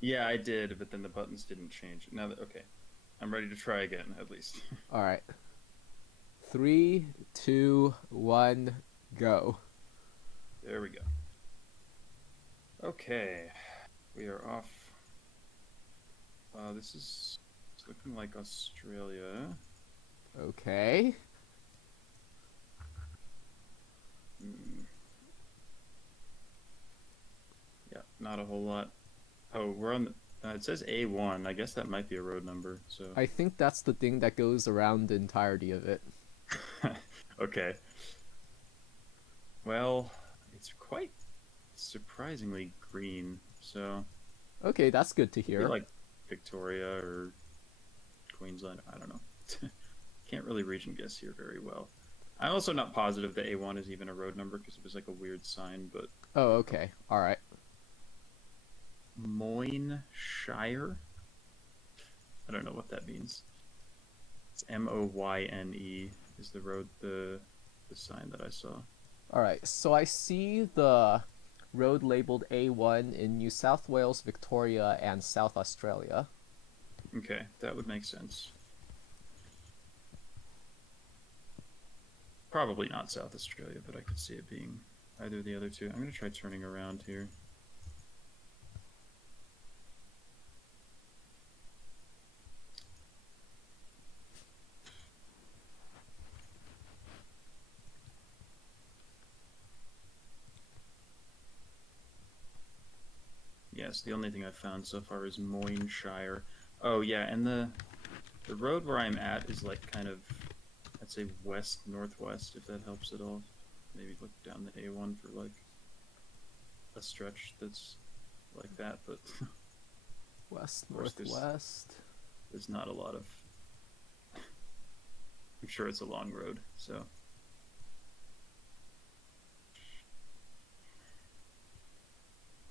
Yeah, I did, but then the buttons didn't change. Now that okay, I'm ready to try again at least. All right. Three, two, one, go. There we go. Okay, we are off. This is it's looking like Australia. Okay. Hmm. Yeah, not a whole lot. Oh, we're on. It says A1. I guess that might be a road number. So, I think that's the thing that goes around the entirety of it. okay. Well, it's quite surprisingly green. So Okay, that's good to maybe hear. like Victoria or Queensland. I don't know. Can't really region guess here very well. I'm also not positive that A1 is even a road number because it was like a weird sign, but Oh, okay. All right. Moynshire? I don't know what that means. It's Moyne is the road the sign that I saw. All right. So I see the road labeled A1 in New South Wales, Victoria, and South Australia. Okay, that would make sense. Probably not South Australia, but I could see it being either of the other two. I'm gonna try turning around here. Yes, the only thing I've found so far is Moynshire. Oh yeah, and the road where I'm at is like kind of, I'd say west northwest, if that helps at all. Maybe look down the A1 for like a stretch that's like that, but of West, course northwest. there's not a lot of. I'm sure it's a long road, so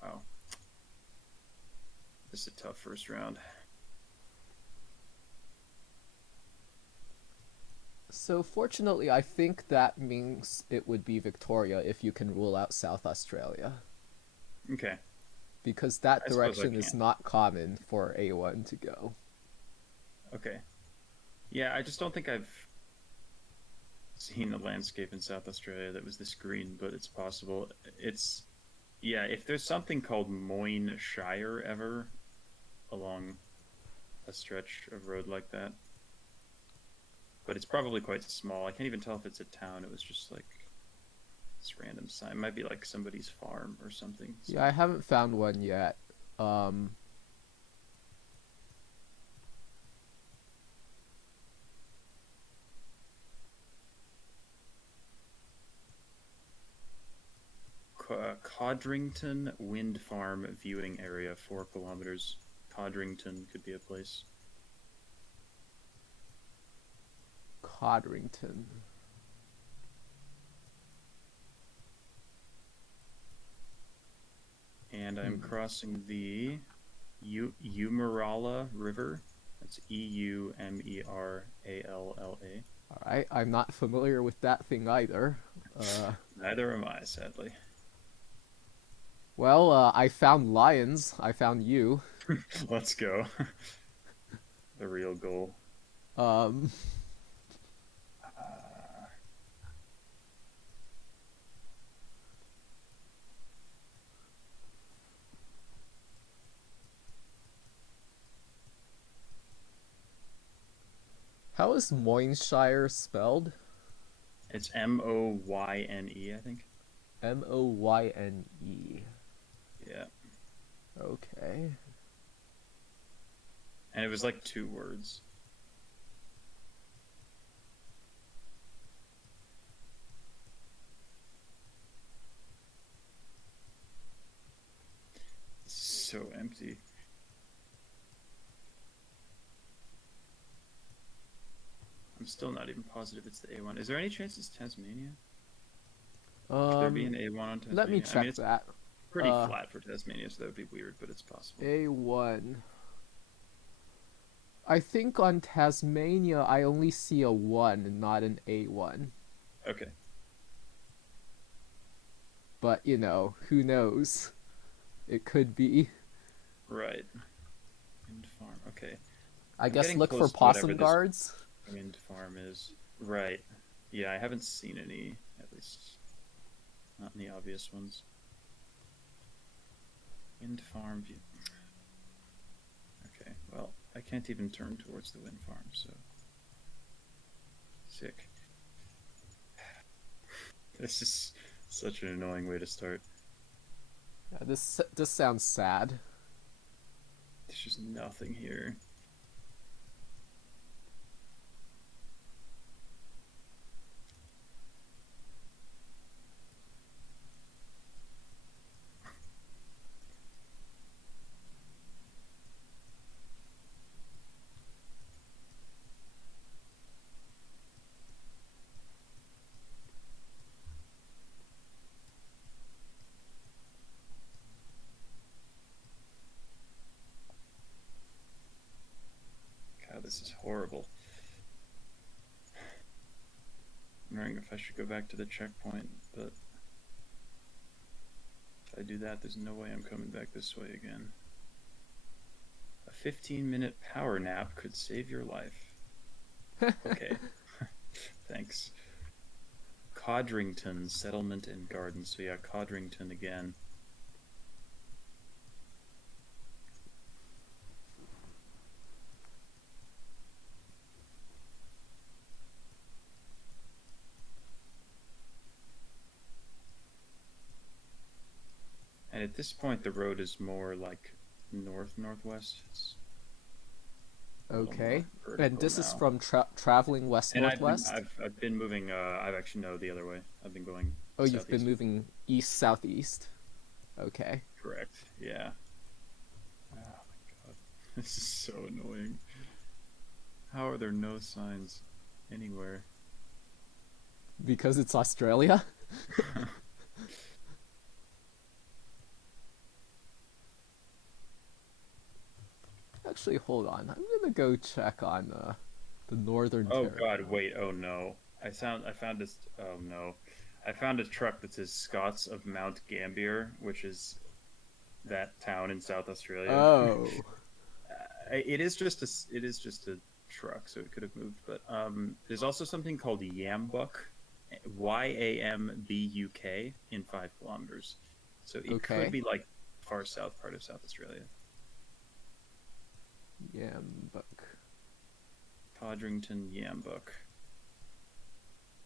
wow, this is a tough first round. So fortunately, I think that means it would be Victoria if you can rule out South Australia, Okay, because that I suppose I direction is can. not common for A1 to go. Okay, yeah, I just don't think I've seen a landscape in South Australia that was this green, but it's possible. It's yeah, if there's something called Moynshire ever along a stretch of road like that, but it's probably quite small. I can't even tell if it's a town. It was just like this random sign. It might be like somebody's farm or something. So Yeah, I haven't found one yet. Um, Codrington Wind Farm viewing area, 4 kilometers. Codrington could be a place. Codrington. And I'm Hmm. crossing the Umeralla River. That's Eumeralla. All right, I'm not familiar with that thing either. Uh, Neither am I, sadly. well, I found lions. I found you. Let's go. The real goal. Um, Uh, how is Moynshire spelled? it's Moyne, I think. Moyne. Yeah. Okay. And it was like 2 words. So empty. I'm still not even positive it's the A1. Is there any chance it's Tasmania? Could there be Um, an A1 on let me Tasmania? I mean, check it's that. pretty Uh, flat for Tasmania, so that would be weird, but it's possible. A1. I think on Tasmania I only see a 1, not an A1. Okay. But, who knows? It could be. Right. Wind farm. Okay. I I'm guess getting look for close to whatever possum this guards. wind farm is. Right. Yeah, I haven't seen any, at least not any obvious ones. Wind farm view. Okay, well, I can't even turn towards the wind farm, so sick. This is such an annoying way to start. Yeah, this sounds sad. There's just nothing here. God, this is horrible. I'm wondering if I should go back to the checkpoint, but if I do that, there's no way I'm coming back this way again. A 15-minute power nap could save your life. Okay. Thanks. Codrington Settlement and Gardens. So yeah, Codrington again. And at this point, the road is more like north-northwest. It's a little Okay. more And vertical this is now. from traveling west And northwest. I've been moving. I've actually no the other way. I've been going. Oh, you've been Southeast. moving east southeast. Okay. Correct. Yeah. Oh my god, this is so annoying. How are there no signs anywhere? Because it's Australia. Actually, hold on. I'm gonna go check on the northern Oh territory. god, wait. Oh no. I found this. Oh no. I found a truck that says Scots of Mount Gambier, which is that town in South Australia. Oh. It is just a truck, so it could have moved. But there's also something called Yambuk, Yambuk, in 5 kilometers. So it Okay. could be like far south part of South Australia. Yambuk. Codrington Yambuk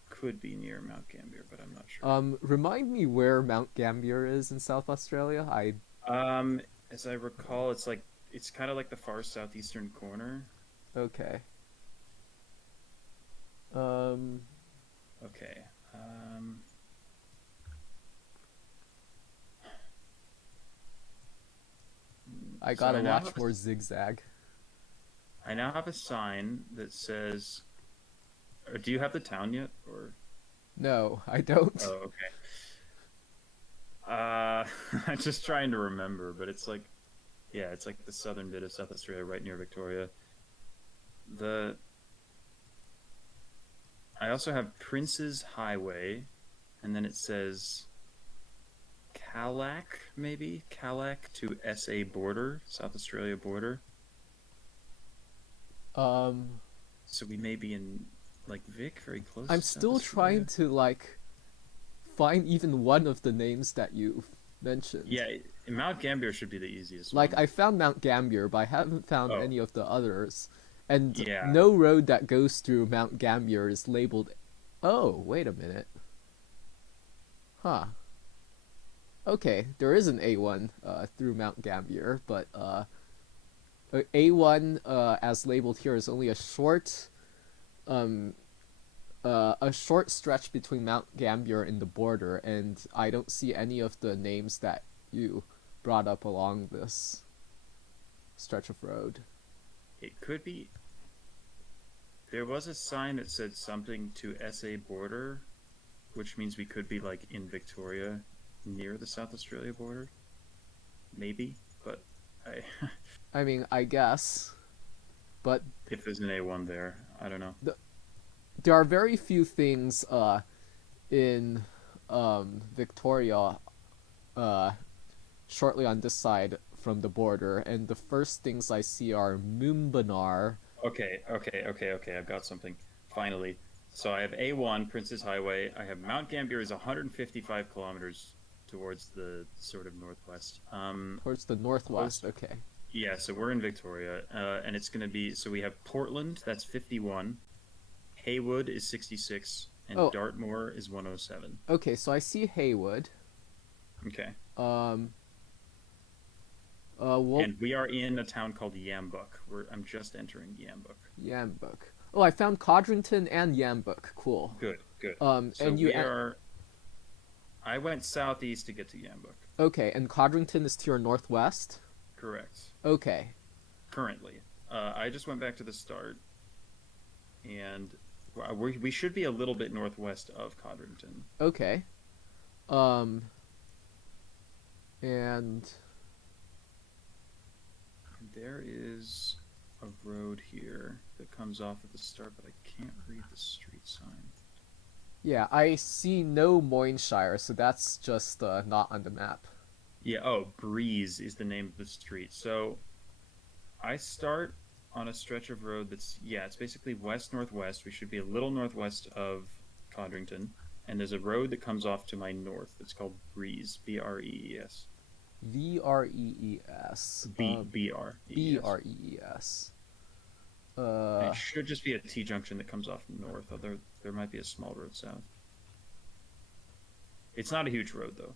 could be near Mount Gambier, but I'm not sure. Remind me where Mount Gambier is in South Australia. As I recall, it's kind of like the far southeastern corner. Okay. Um. Okay. I So gotta watch more Zigzag. I now have a sign that says. Or do you have the town yet? Or No, I don't. oh, okay. I'm just trying to remember, but it's like, yeah, it's like the southern bit of South Australia, right near Victoria. I also have Prince's Highway, and then it says Calac, maybe Calac to SA border, South Australia border. Um. So we may be in like Vic, very close. I'm to South still Australia. trying to like find even one of the names that you mentioned. Yeah, Mount Gambier should be the easiest Like one. I found Mount Gambier, but I haven't found Oh. any of the others. And Yeah. no road that goes through Mount Gambier is labeled. Oh, wait a minute. Huh. Okay, there is an A1 through Mount Gambier, but A1 as labeled here is only um a short stretch between Mount Gambier and the border, and I don't see any of the names that you brought up along this stretch of road. It could be. There was a sign that said something to SA border, which means we could be like in Victoria, near the South Australia border. Maybe, but I mean, I guess, but if there's an A1 there, I don't know. there are very few things in Victoria shortly on this side from the border, and the first things I see are Mumbanar. Okay. I've got something. Finally. So I have A1, Princess Highway. I have Mount Gambier is 155 kilometers towards the sort of northwest. Towards the northwest. Post, Okay. yeah, so we're in Victoria, and it's going to be, so we have Portland, that's 51. Haywood is 66, and Oh, Dartmoor is 107. okay. So I see Haywood. Okay. Um. Well, And we are in a town called Yambuk. I'm just entering Yambuk. Yambuk. Oh, I found Codrington and Yambuk. Cool. Good. So And you. we are. I went southeast to get to Yambuk. Okay, and Codrington is to your northwest. Correct. Okay. Currently, I just went back to the start, and we should be a little bit northwest of Codrington. Okay. And There is a road here that comes off at the start, but I can't read the street sign. yeah, I see no Moynshire, so that's just not on the map. Yeah, Breeze is the name of the street. So I start on a stretch of road it's basically west-northwest. We should be a little northwest of Codrington. And there's a road that comes off to my north. It's called Breeze, Brees. Vrees. Brees. It should just be a T-junction that comes off north, although there might be a small road south. It's not a huge road, though.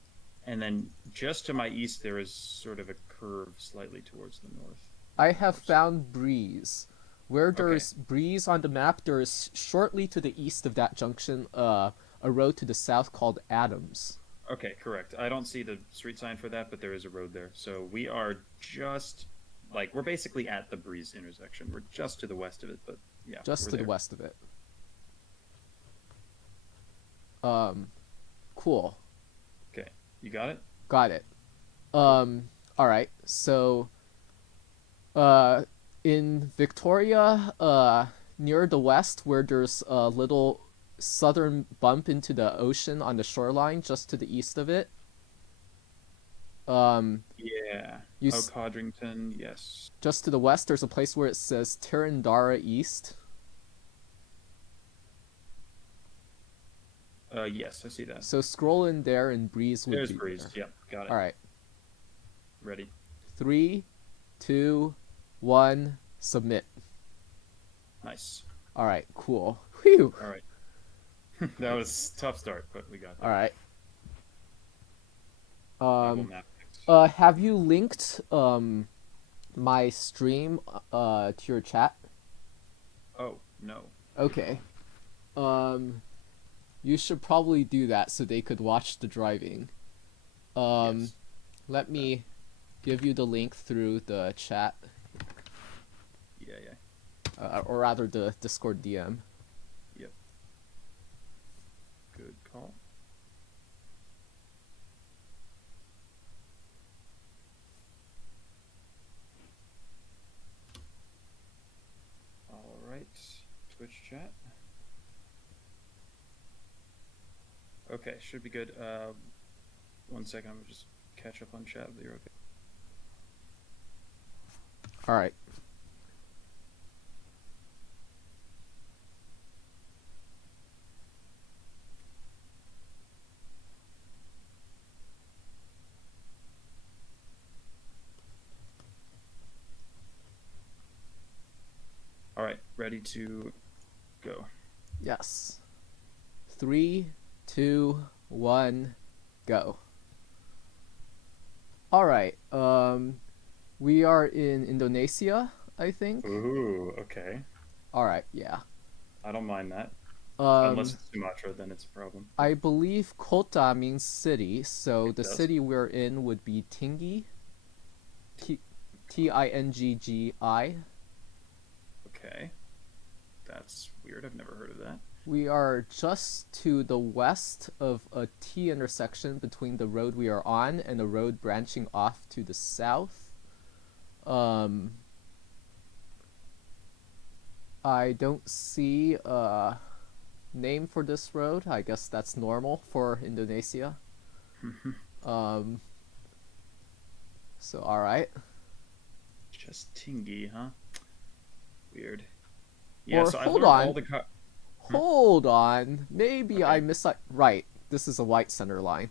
And then just to my east, there is sort of a curve slightly towards the north. I have found Breeze. Where there's Breeze on the map, there is shortly to the east of that junction a road to the south called Adams. Okay, correct. I don't see the street sign for that, but there is a road there. So we are just, we're basically at the Breeze intersection. We're just to the west of it, but yeah. Just to there. the west of it. Cool. Okay, you got it? Got it. Alright, so in Victoria, near the west, where there's a little southern bump into the ocean on the shoreline, just to the east of it. Yeah. Codrington, yes. Just to the west, there's a place where it says Tirrandara East. Yes, I see that. So scroll in there, and Breeze would There's be Breeze. there. Yep, got it. All right. Ready. 3, 2, 1, submit. Nice. All right, cool. Whew. All right. That was a tough start, but we got there. All right. Google Map next. Have you linked my stream to your chat? Oh, no. Okay. You should probably do that so they could watch the driving. Yes. Let me give you the link through the chat. Yeah. Or rather the Discord DM. Yep. Good call. All right. Twitch chat. Okay, should be good. 1 second, I'm gonna just catch up on chat. You're okay. All right. All right, ready to go. Yes. 3, 2, 1, go. All right. We are in Indonesia, I think. Ooh, okay. All right. Yeah. I don't mind that. Unless it's Sumatra, then it's a problem. I believe kota means city, so It the does. city we're in would be Tinggi. Tinggi. Okay. That's weird. I've never heard of that. We are just to the west of a T intersection between the road we are on and a road branching off to the south. I don't see a name for this road. I guess that's normal for Indonesia. So all right. Just Tingy, huh? Weird. Yeah, Or so I've hold learned all on. the Hmm? Hold on. Maybe I Okay. miss right. This is a white center line.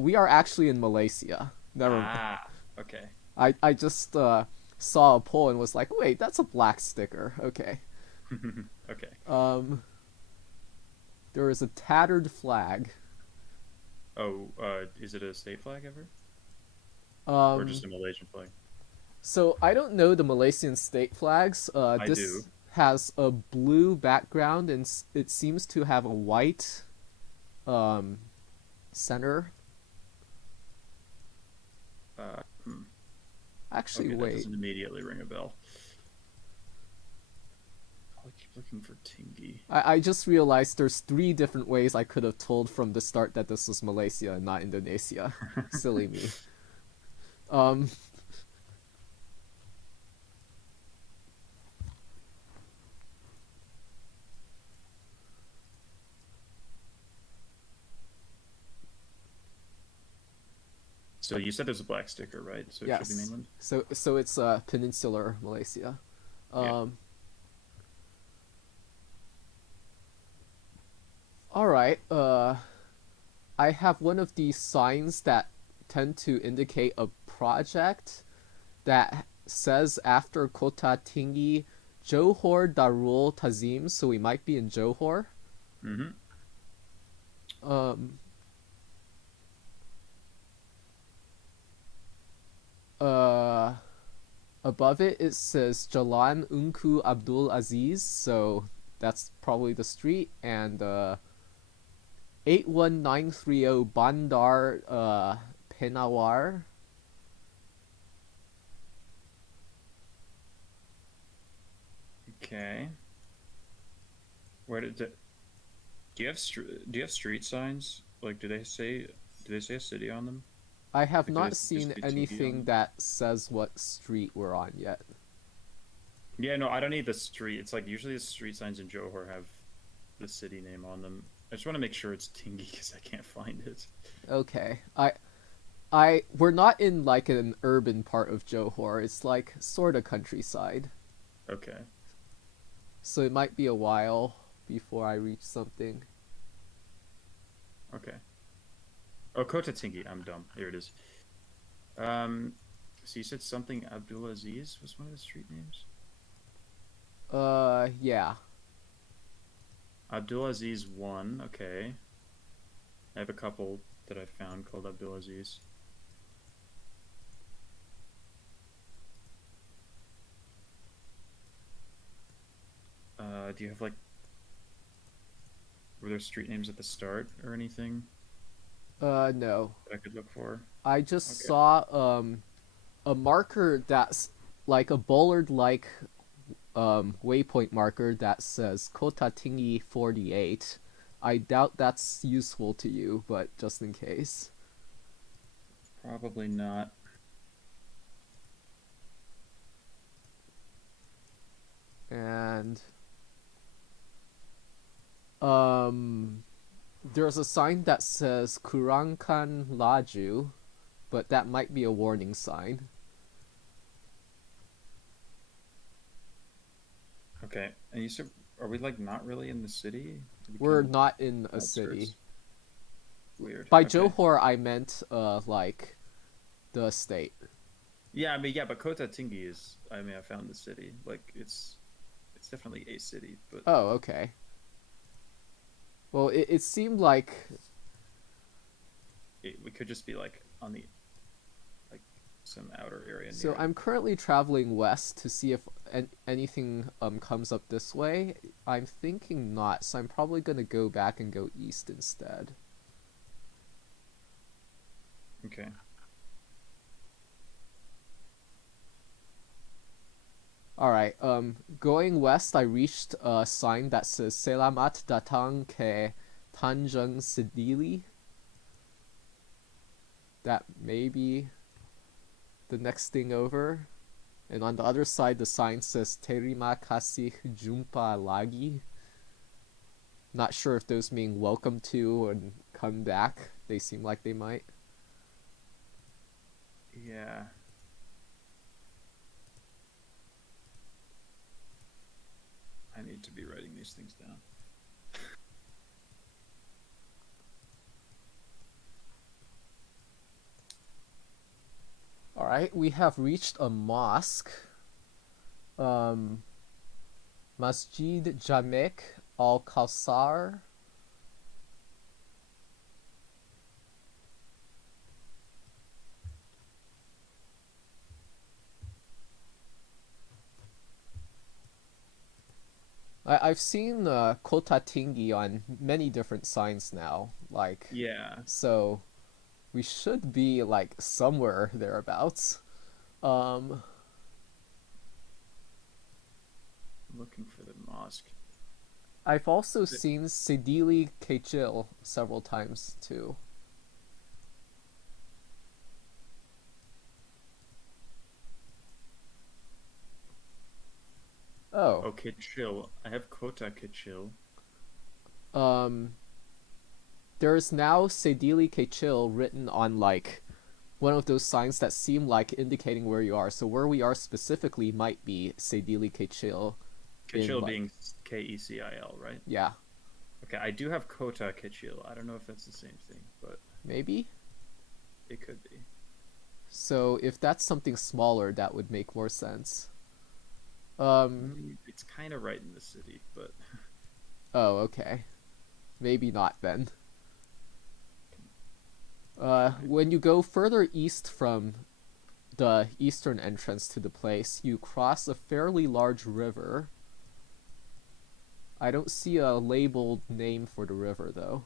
We are actually in Malaysia. Never. Ah, okay. I just saw a poll and was like, wait, that's a black sticker. Okay. Okay. Um, there is a tattered flag. Oh, is it a state flag ever? Or Um, just a Malaysian flag? so I don't know the Malaysian state flags. I do. This has a blue background and it seems to have a white um center. Hmm. Actually, Okay, that wait. doesn't immediately ring a bell. I'll keep looking for Tingy. I just realized there's three different ways I could have told from the start that this was Malaysia and not Indonesia. Silly me. Um, So you said there's a black sticker, right? So it should be yes. mainland? So it's peninsular Malaysia. Yeah. Um, all right. I have one of these signs that tend to indicate a project that says after Kota Tinggi, Johor Darul Tazim, so we might be in Johor. Mm-hmm. Um, uh, Above it, it says Jalan Unku Abdul Aziz, so that's probably the street, and 81930 Bandar Penawar. Okay. Where did it... Do you have street signs? Like, do they say a city on them? I have Like, do they not just seen say Tingy on anything them? that says what street we're on yet. Yeah, no, I don't need the street. It's like usually the street signs in Johor have the city name on them. I just want to make sure it's Tingy because I can't find it. Okay. We're not in like an urban part of Johor. It's like sort of countryside. Okay. So it might be a while before I reach something. Okay. Oh, Kota Tingy. I'm dumb. Here it is. Um, so you said something Abdulaziz was one of the street names? Yeah. Abdulaziz 1. Okay. I have a couple that I found called Abdulaziz. Do you have like, were there street names at the start or anything No. that I could look for? I just Okay. saw a marker that's like a bollard like waypoint marker that says Kota Tinggi 48. I doubt that's useful to you, but just in case. Probably not. And um there's a sign that says Kurangkan Laju, but that might be a warning sign. Okay. And you said, are we like not really in the city? We kind We're of not in a city. outskirts. Weird. By Okay. Johor I meant like the state. Yeah, I mean, yeah, but Kota Tinggi is. I mean, I found the city. Like, it's definitely a city, but Oh, okay. Well, it seemed like we could just be like on the like some outer area so. near it. I'm currently traveling west to see if anything comes up this way. I'm thinking not, so I'm probably gonna go back and go east instead. Okay. All right. Going west, I reached a sign that says "Selamat datang ke Tanjung Sedili." That may be the next thing over. And on the other side, the sign says "Terima kasih jumpa lagi." Not sure if those mean welcome to and come back. They seem like they might. Yeah. to be writing these things down. All right, we have reached a mosque. Um, Masjid Jamek Al Kawsar. I've seen Kota Tinggi on many different signs now. Like, Yeah, so we should be like somewhere thereabouts. Um, I'm looking for the mosque. I've also seen Sedili Kechil several times too. Oh, Oh, Kitchil. I have Kota Kitchil. um, there's now Sedili Kechil written on like one of those signs that seem like indicating where you are. So where we are specifically might be Sedili Kechil in Kitchil like being Kecil, right? yeah, Okay, I do have Kota Kitchil. I don't know if that's the same thing, but maybe. it could be. So if that's something smaller, that would make more sense. I Um, mean, it's kind of right in the city, but oh, okay. Maybe not then. try. When you go further east from the eastern entrance to the place, you cross a fairly large river. I don't see a labeled name for the river though.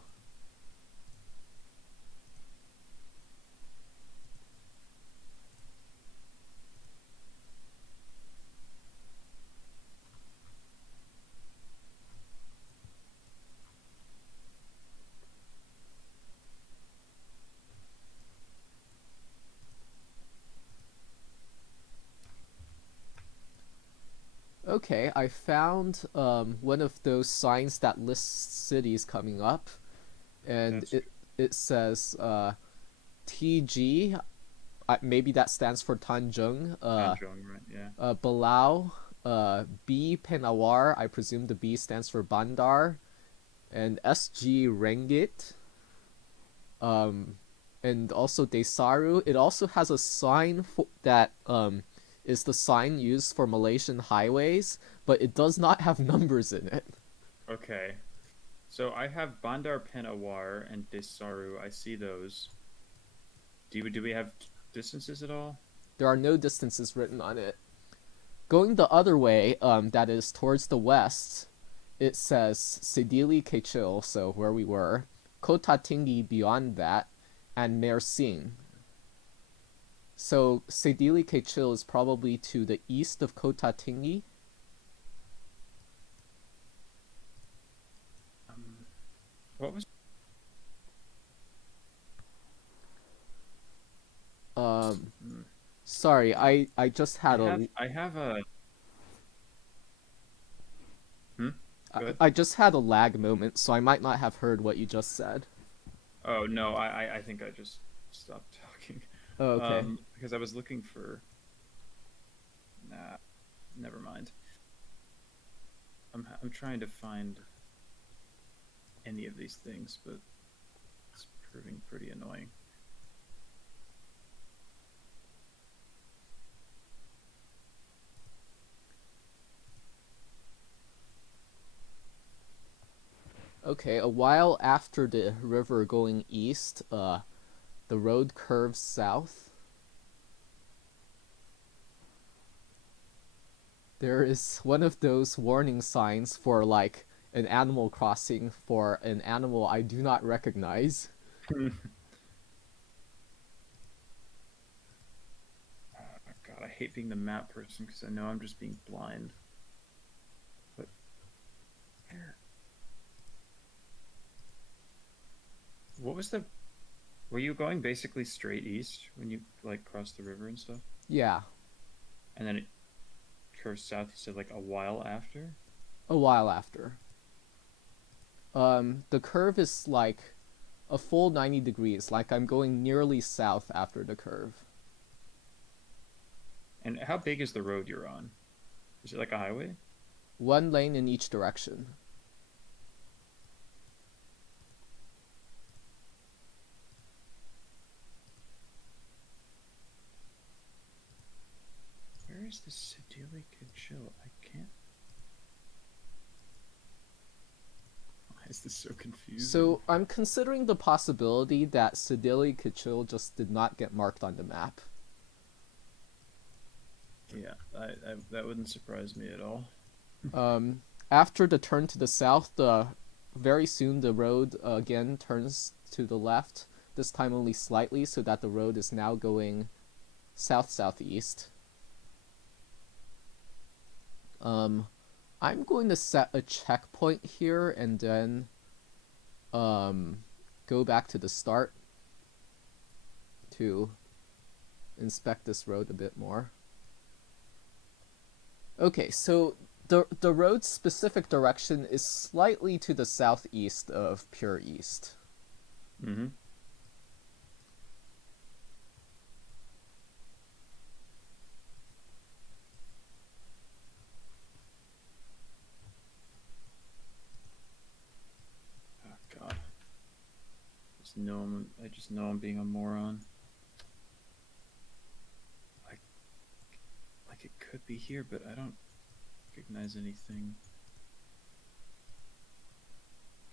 Okay, I found one of those signs that lists cities coming up, and That's it says TG. Maybe that stands for Tanjung. Tanjong, right? Yeah. Balau. B Penawar. I presume the B stands for Bandar, and SG Ringgit. Um, and also Desaru. It also has a sign that is the sign used for Malaysian highways, but it does not have numbers in it. Okay. So I have Bandar Penawar and Desaru. I see those. Do we have distances at all? There are no distances written on it. Going the other way, that is towards the west, it says Sedili Kechil, so where we were, Kota Tinggi beyond that, and Mersing. So Sedili Kechil is probably to the east of Kota Tinggi. What was? Um, Hmm. sorry, I just had I have a. Hmm. Good. I just had a lag moment, so I might not have heard what you just said. Oh no, I think I just stopped talking. Oh, okay. Because I was looking for. Nah, never mind. I'm trying to find any of these things, but it's proving pretty annoying. Okay, a while after the river going east, the road curves south. There is one of those warning signs for like an animal crossing for an animal I do not recognize. God, I hate being the map person because I know I'm just being blind. But where? What was the? Were you going basically straight east when you like crossed the river and stuff, Yeah, and then it curves south? You said like a while after. a while after. The curve is like a full 90 degrees, like I'm going nearly south after the curve. And how big is the road you're on? Is it like a highway? One lane in each direction. Where is this Sedili Kajil? I can't. Why is this so confusing? So I'm considering the possibility that Sedili Kachil just did not get marked on the map. Yeah, that wouldn't surprise me at all. After the turn to the south, very soon the road again turns to the left, this time only slightly, so that the road is now going south-southeast. I'm going to set a checkpoint here and then go back to the start to inspect this road a bit more. Okay, so the road's specific direction is slightly to the southeast of Pure East. Mm-hmm. Oh God. I just know I'm being a moron. Like it could be here, but I don't recognize anything.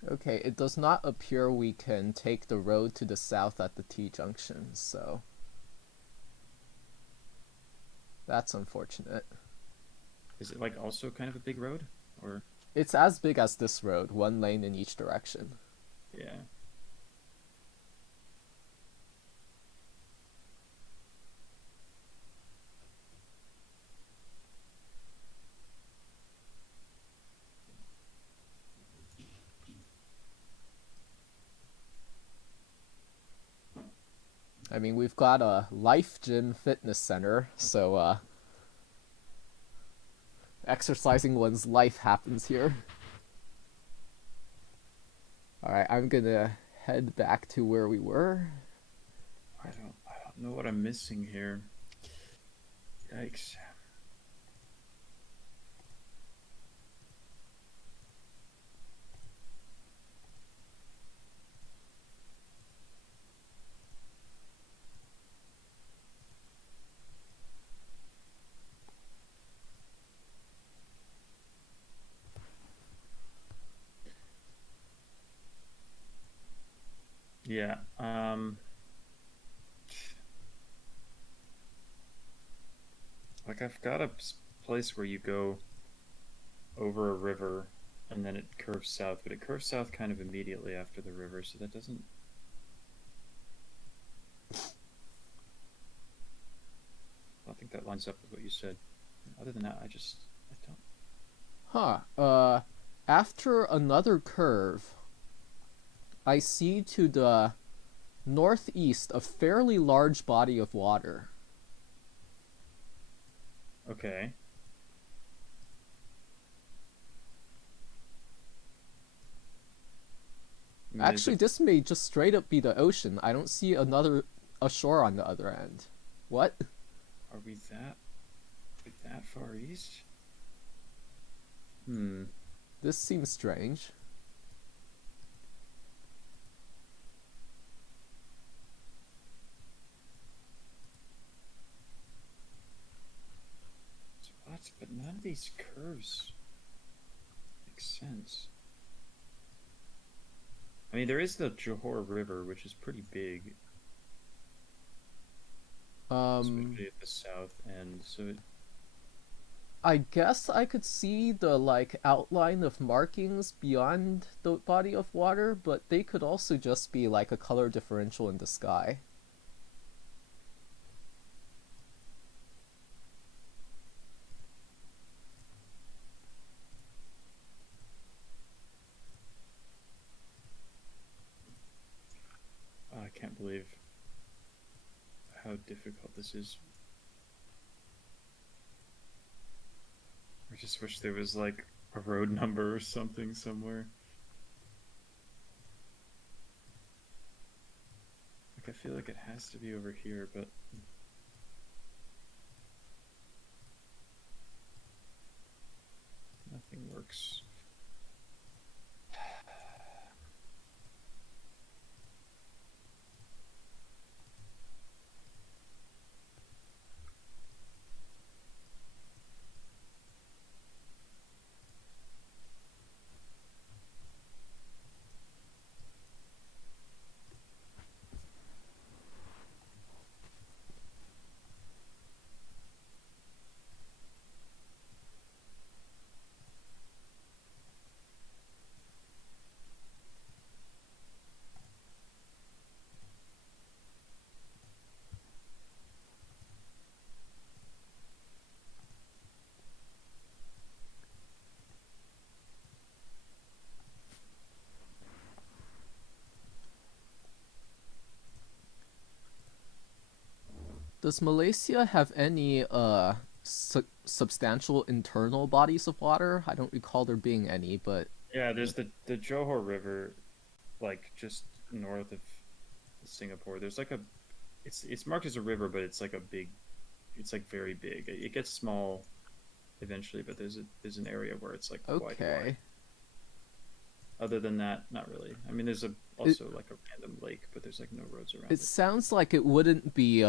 Okay, it does not appear we can take the road to the south at the T-junction, so that's unfortunate. Is it like also kind of a big road? Or It's as big as this road, one lane in each direction. yeah. I mean, we've got a Life Gym fitness center, so exercising one's life happens here. Alright, I'm gonna head back to where we were. I don't know what I'm missing here. Yikes. Yeah. Like I've got a place where you go over a river and then it curves south, but it curves south kind of immediately after the river, so that doesn't. I don't think that lines up with what you said. Other than that, I don't. After another curve, I see to the northeast a fairly large body of water. Okay. I mean, Actually, this may just straight up be the ocean. I don't see a shore on the other end. What? are we that far east? This seems strange. What? But none of these curves make sense. I mean, there is the Johor River, which is pretty big, especially at the south end. So I guess I could see the outline of markings beyond the body of water, but they could also just be like a color differential in the sky. I can't believe how difficult this is. I just wish there was like a road number or something somewhere. Like I feel like it has to be over here, but nothing. Everything works. Does Malaysia have any substantial internal bodies of water? I don't recall there being any, but Yeah, there's the Johor River, like just north of Singapore. There's like a, it's marked as a river, but it's like a big, it's like very big. It gets small eventually, but there's an area where it's like quite wide. okay. Other than that, not really. I mean, there's a It also like a random lake, but there's like no roads around it it. sounds like it wouldn't be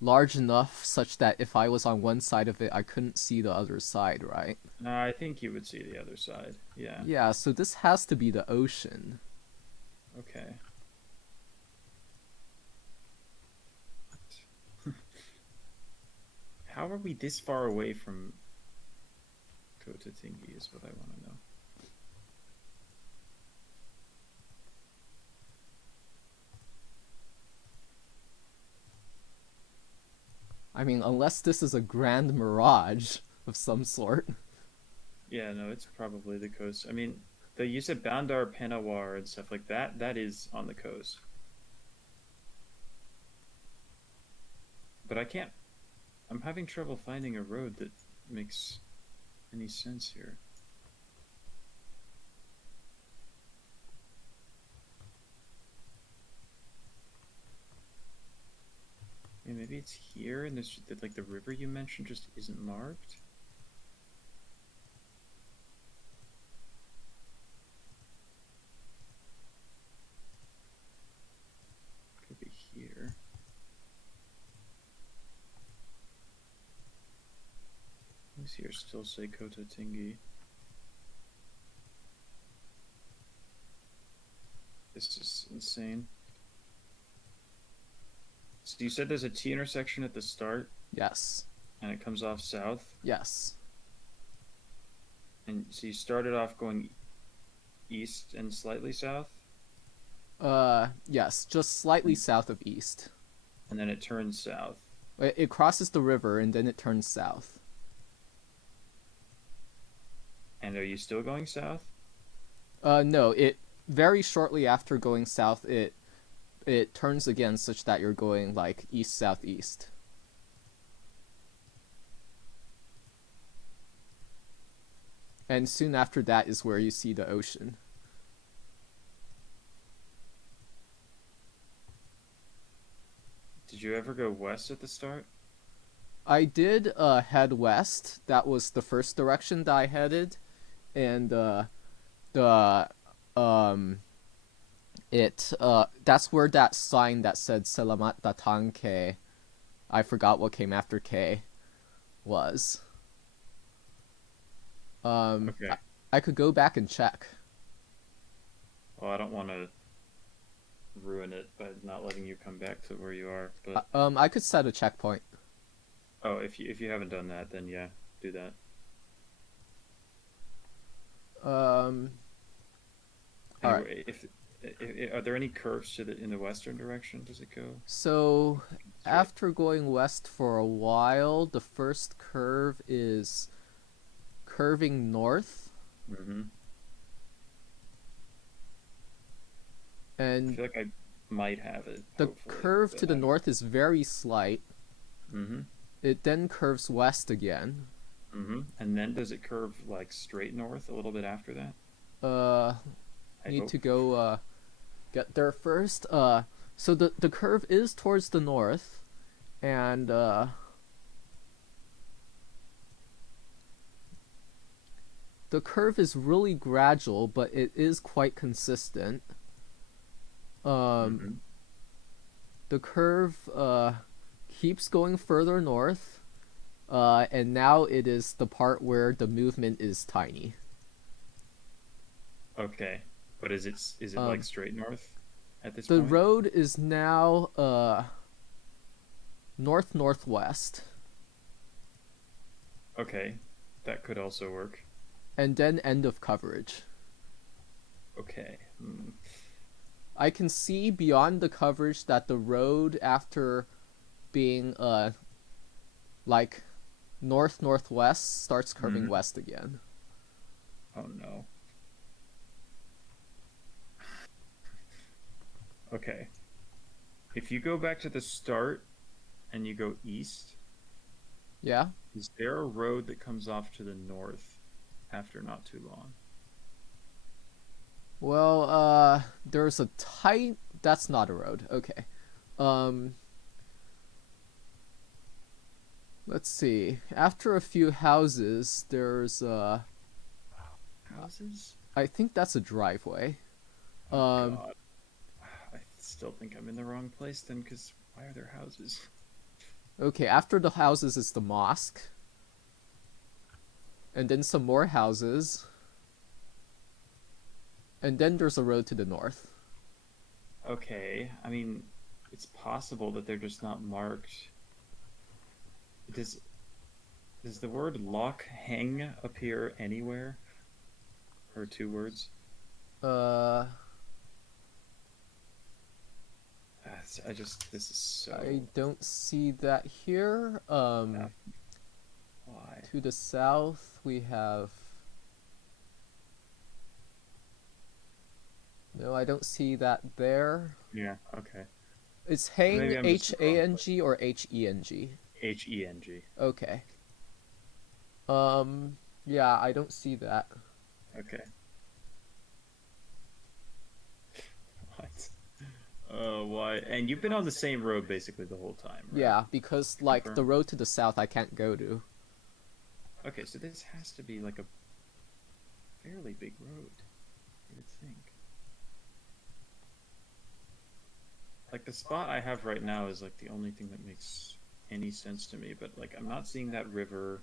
large enough such that if I was on one side of it, I couldn't see the other side, right? I think you would see the other side. Yeah. Yeah, so this has to be the ocean. Okay. How are we this far away from Kota Tinggi is what I want to know. I mean, unless this is a grand mirage of some sort. Yeah, no, it's probably the coast. I mean, they use it Bandar Penawar and stuff like that. That is on the coast. But I can't. I'm having trouble finding a road that makes any sense here. Yeah, maybe it's here, and this like the river you mentioned just isn't marked. Could be here. These here still say Kota Tinggi. This is insane. So you said there's a T intersection at the start, Yes. and it comes off south, Yes. and so you started off going east and slightly south, Yes, just slightly south of east. and then it turns south. It crosses the river and then it turns south. And are you still going south? No, it very shortly after going south, it turns again such that you're going like east southeast. And soon after that is where you see the ocean. Did you ever go west at the start? I did head west. That was the first direction that I headed, and the it that's where that sign that said Selamat Datang K, I forgot what came after K, was. Okay. I could go back and check. Well, I don't want to ruin it by not letting you come back to where you are, but I could set a checkpoint. oh, if you haven't done that, then yeah, do that. All right. Anyway, if are there any curves to the in the western direction? Does it go So straight? after going west for a while, the first curve is curving north, Mm-hmm. I and feel like I might have it. the Hopefully, curve but to the north is very slight. Mm-hmm. It then curves west again. Mm-hmm. And then does it curve like straight north a little bit after that? Uh, I need hope. to go get there first. So the curve is towards the north, and. The curve is really gradual, but it is quite consistent. Um, Mm-hmm. the curve keeps going further north, and now it is the part where the movement is tiny. Okay, but is it like Um, straight north at this the point? road is now north northwest, Okay, that could also work. and then end of coverage. Okay. I can see beyond the coverage that the road, after being like north northwest, starts curving Mm. west again. Oh no. Okay. If you go back to the start and you go east, Yeah. is there a road that comes off to the north after not too long? Well, there's a tight. That's not a road. Okay. Um, let's see. After a few houses, there's Houses? I think that's a driveway. Oh Um, God. I still think I'm in the wrong place then, because why are there houses? okay. After the houses is the mosque, and then some more houses, and then there's a road to the north. Okay, I mean, it's possible that they're just not marked. Does does the word lock hang appear anywhere? Or two words? Uh, This is I so don't see that here. why? To the south we have. No, I don't see that there. Yeah, okay. It's So Hang maybe I'm just in the wrong place. Hang or Heng? Heng. Okay. Yeah, I don't see that. Okay. What? Why? And you've been on the same road basically the whole time, right? Yeah, because To like the confirm. road to the south I can't go to. Okay, so this has to be like a fairly big road, you would think. Like the spot I have right now is like the only thing that makes any sense to me, but like I'm not seeing that river,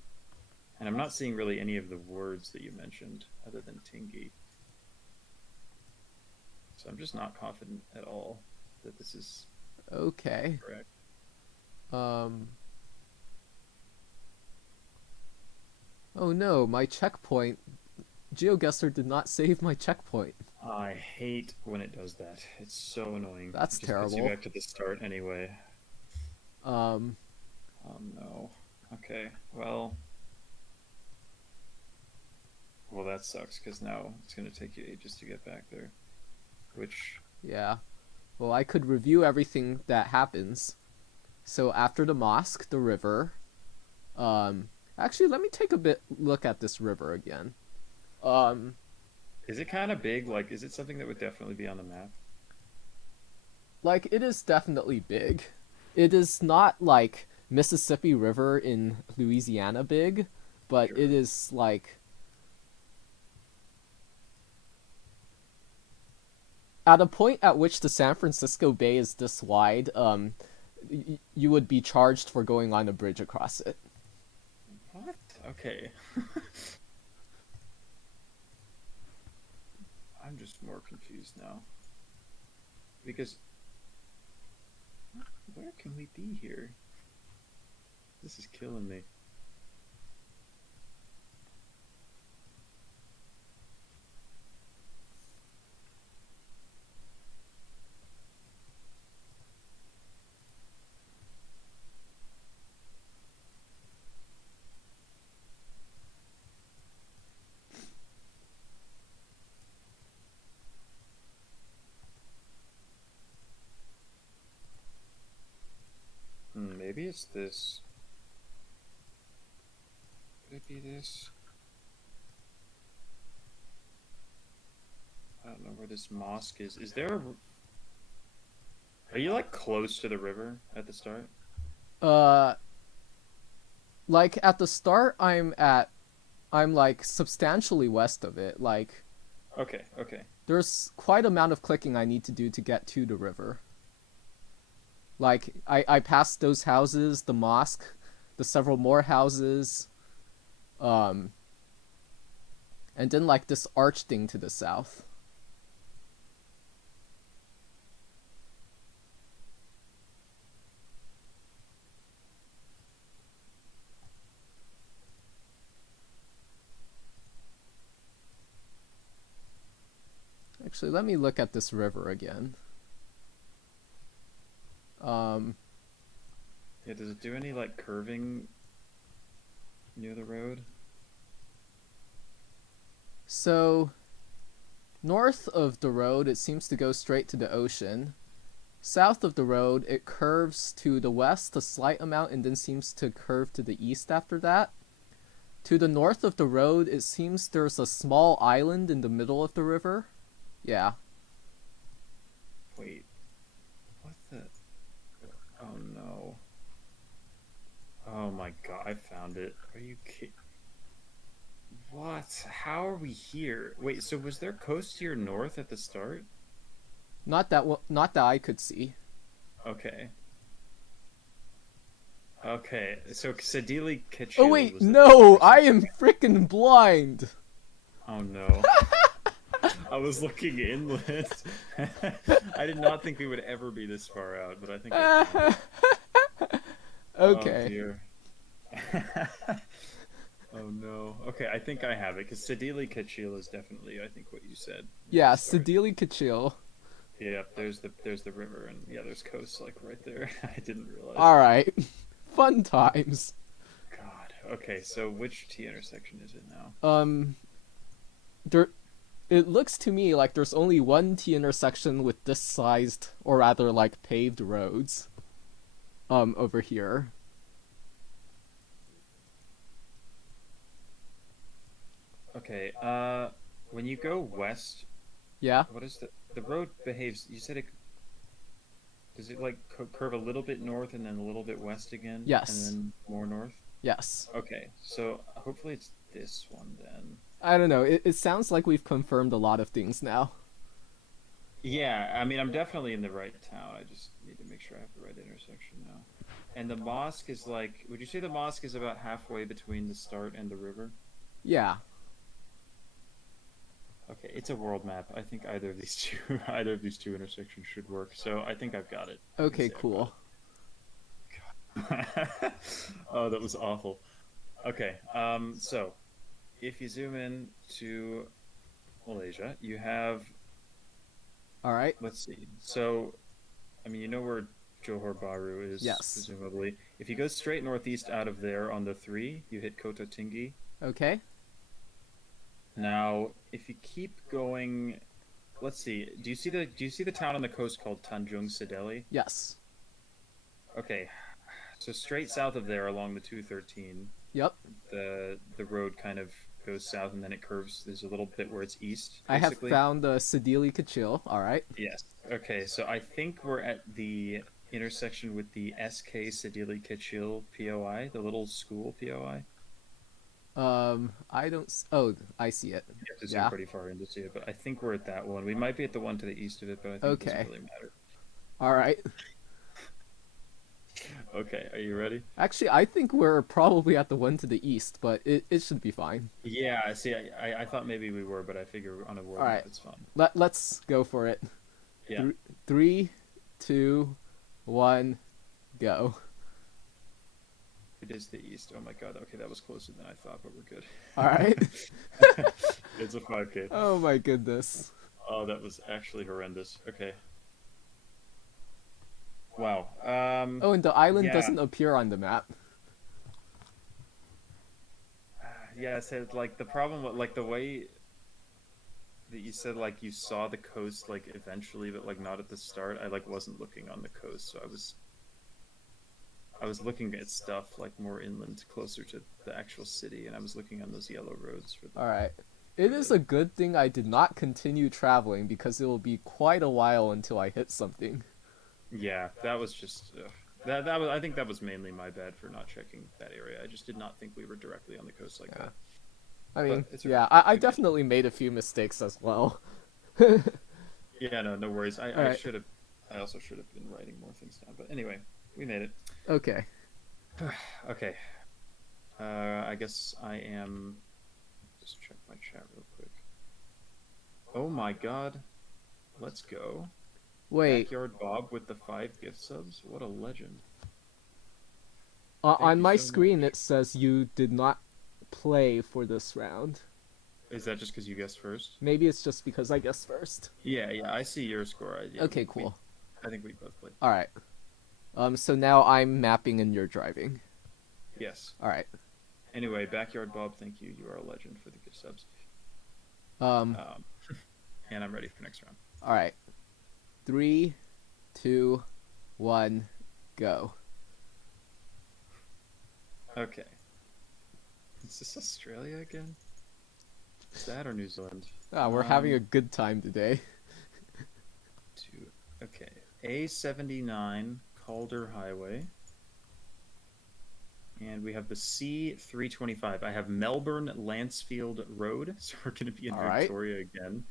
and I'm not seeing really any of the words that you mentioned other than Tingy. So I'm just not confident at all that this is Okay. correct. Um Oh no, my checkpoint. GeoGuessr did not save my checkpoint. I hate when it does that. It's so annoying. That's It just puts you terrible. back to the start anyway. Um Oh no. Okay. Well, that sucks because now it's gonna take you ages to get back there. Which, yeah. Well, I could review everything that happens. So after the mosque, the river. Actually, let me take a bit look at this river again. Um, is it kind of big? Like, is it something that would definitely be on the map? like it is definitely big. It is not like Mississippi River in Louisiana big, but it Sure. is like at a point at which the San Francisco Bay is this wide. You would be charged for going on a bridge across it. What? Okay. I'm just more confused now. Because, where can we be here? This is killing me. Maybe it's this. Could it be this? I don't know where this mosque is. Is there a... Are you like close to the river at the start? Uh, like at the start, I'm at I'm like substantially west of it. Like Okay, okay. there's quite amount of clicking I need to do to get to the river. Like I passed those houses, the mosque, the several more houses, um, and then like this arch thing to the south. Actually, let me look at this river again. Um, Yeah, does it do any like curving near the road? so north of the road, it seems to go straight to the ocean. South of the road, it curves to the west a slight amount and then seems to curve to the east after that. To the north of the road, it seems there's a small island in the middle of the river. Yeah. Wait, what the? Oh no. Oh my god, I found it. Are you kidding? What? How are we here? Wait, so was there coast to your north at the start? Not that I could see. Okay. Okay, so Sedili Oh Kachil wait, was the no, first. I am freaking blind. Oh no. I was looking inland. I did not think we would ever be this far out, but I think I found it. Oh Okay. dear. Oh no. Okay, I think I have it because Sedili Kachil is definitely, I think, what you said. At Yeah, the start. Sedili Kachil. Yeah, there's the river and yeah, there's coast like right there. I didn't realize. Alright. Fun times. God. Okay, so which T intersection is it now? Um, there. It looks to me like there's only one T intersection with this sized, or rather like paved roads. Over here. Okay. When you go west, Yeah. what is the road behaves? You said it. Does it like curve a little bit north and then a little bit west again, and Yes. then more north? Yes. Okay, so hopefully it's this one then. I don't know. It sounds like we've confirmed a lot of things now. Yeah, I mean I'm definitely in the right town. I just need to make sure I have the right intersection now. And the mosque is like, would you say the mosque is about halfway between the start and the river? Yeah. Okay, it's a world map. I think either of these two, either of these two intersections should work. So I think I've got it. I can Okay, say I've cool. got it. Oh, that was awful. Okay, so if you zoom in to Malaysia, you have, Alright. let's see. So, I mean, you know where Johor Bahru is, Yes. presumably. If you go straight northeast out of there on the 3, you hit Kota Tinggi. Okay. Now, if you keep going, let's see. Do you see the town on the coast called Tanjung Sedeli? Yes. Okay. So straight south of there along the 213, Yep. the road kind of goes south and then it curves. There's a little bit where it's east, I have basically. found the Sedili Kachil. Alright. Yes. Okay, so I think we're at the intersection with the SK Sedili Kachil POI, the little school POI. I don't. Oh, I see it. You have to zoom Yeah. pretty far in to see it, but I think we're at that one. We might be at the one to the east of it, but I think it Okay. doesn't really matter. Alright. Okay, are you ready? Actually, I think we're probably at the one to the east, but it should be fine. Yeah, see, I thought maybe we were, but I figure on a world All map right. it's fine. Let's go for it. Yeah. 3, 2, 1, go. It is the east. Oh my god, okay, that was closer than I thought, but we're good. Alright. It's a 5K. Oh my goodness. Oh, that was actually horrendous. Okay. Wow. Oh, and the island yeah. doesn't appear on the map. Yeah, so like the problem with like the way that you said like you saw the coast like eventually, but like not at the start. I like wasn't looking on the coast, so I was looking at stuff like more inland, closer to the actual city, and I was looking on those yellow roads for the. Alright. It is a good thing I did not continue traveling because it will be quite a while until I hit something. Yeah, that was just that was. I think that was mainly my bad for not checking that area. I just did not think we were directly on the coast like Yeah. that. I mean, but it's okay. yeah, I We made it. definitely made a few mistakes as well. Yeah, no, no worries. All I right. should have. I also should have been writing more things down. But anyway, we made it. Okay. Okay. I guess I am. Just check my chat real quick. Oh my God. Let's go. Wait. Backyard Bob with the 5 gift subs. What a legend. Thank On you my so screen, much. it says you did not play for this round. Is that just because you guessed first? Maybe it's just because I guessed first. Yeah, yeah. I see your score. Yeah, Okay, we cool. I think we both played. All right. So now I'm mapping and you're driving. Yes. All right. Anyway, Backyard Bob, thank you. You are a legend for the gift subs. Um. Um, and I'm ready for next round. All right. 3, 2, 1, go. Okay. Is this Australia again? Is that or New Zealand? We're having a good time today. Okay. A79 Calder Highway. And we have the C325. I have Melbourne Lancefield Road, so we're going to be in All right. Victoria again.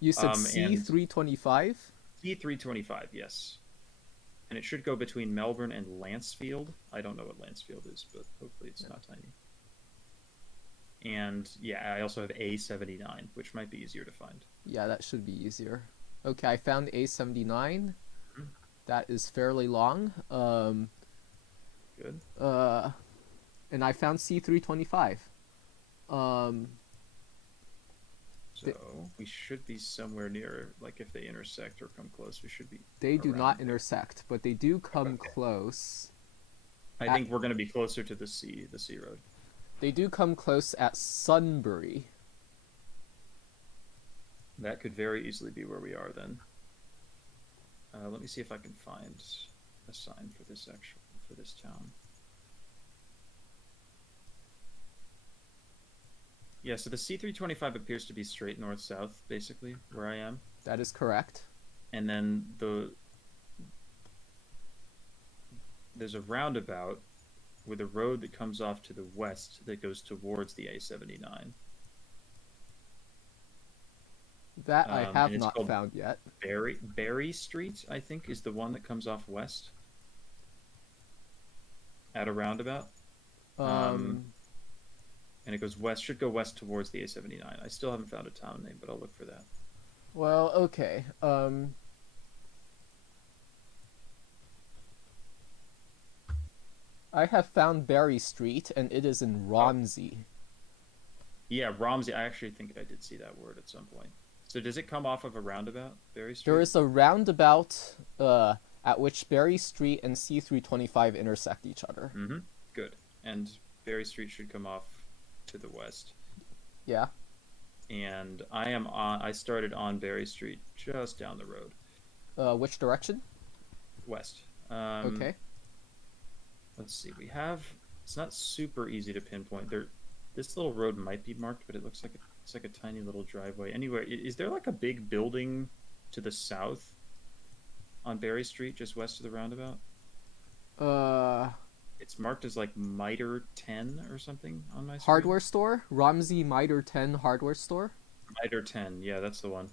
You said And C325? C325, yes. And it should go between Melbourne and Lancefield. I don't know what Lancefield is, but hopefully it's not tiny. And yeah, I also have A79, which might be easier to find. Yeah, that should be easier. Okay, I found A79. That is fairly long. Good. And I found C325. So we should be somewhere near, like if they intersect or come close, we should be. They do not there. intersect, but they do come Okay. close. I think we're going to be closer to the C road. They do come close at Sunbury. That could very easily be where we are then. Let me see if I can find a sign for this town. Yeah, so the C325 appears to be straight north-south, basically, where I am. That is correct. And then there's a roundabout with a road that comes off to the west that goes towards the A79. That I have and it's not called found yet. Berry Street, I think, is the one that comes off west at a roundabout. And it goes west, should go west towards the A79. I still haven't found a town name, but I'll look for that. Well, okay. I have found Berry Street, and it is in Romsey. Yeah, Romsey. I actually think I did see that word at some point. So does it come off of a roundabout, Berry Street? There is a roundabout at which Berry Street and C325 intersect each other. Mm-hmm. Good. And Berry Street should come off to the west. Yeah. And I started on Berry Street just down the road. Which direction? West. Okay. Let's see. It's not super easy to pinpoint. This little road might be marked, but it looks like it's like a tiny little driveway. Anyway, is there like a big building to the south on Berry Street, just west of the roundabout? It's marked as like Miter 10 or something on my screen. Hardware store? Romsey Miter 10 hardware store? Miter 10, yeah, that's the one.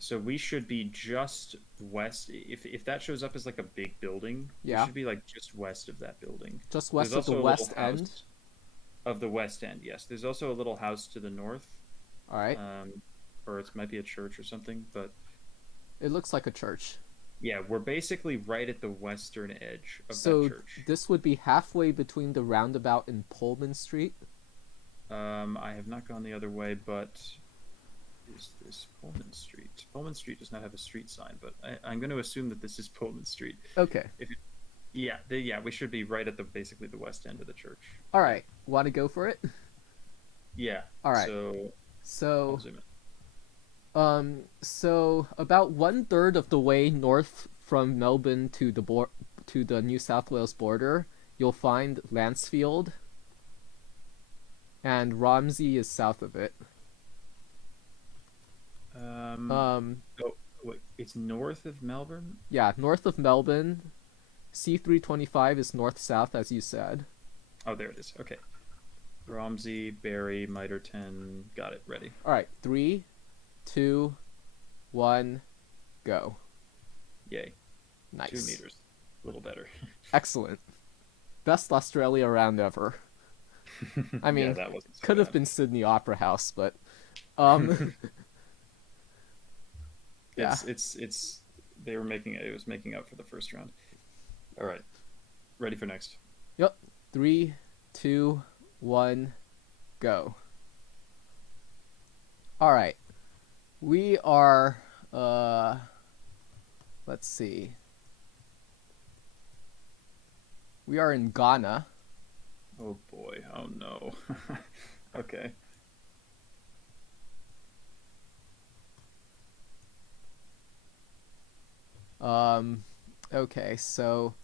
So we should be just west. If that shows up as like a big building, yeah, we should be like just west of that building. Just west of the west end? Of the west end, yes. There's also a little house to the north. All right. Or it might be a church or something, but it looks like a church. Yeah, we're basically right at the western edge of that church. So this would be halfway between the roundabout and Pullman Street? I have not gone the other way, but is this Pullman Street? Pullman Street does not have a street sign, but I'm going to assume that this is Pullman Street. Okay. Yeah, we should be right at basically the west end of the church. All right. Want to go for it? Yeah. All right. So so about 1/3 of the way north from Melbourne to the New South Wales border, you'll find Lancefield, and Romsey is south of it. It's north of Melbourne? Yeah, north of Melbourne. C325 is north-south, as you said. Oh, there it is. Okay. Romsey, Barry, Miterton. Got it. Ready. All right, 3, 2, 1, go. Yay. Nice. 2 meters. A little better. Excellent. Best Australia round ever. I mean, yeah, that wasn't so could have bad. been Sydney Opera House, but yeah. It's they were making it was making up for the first round. All right. Ready for next. Yep. 3, 2, 1, go. All right. We are let's see. We are in Ghana. Oh boy. Oh no. okay. Okay, so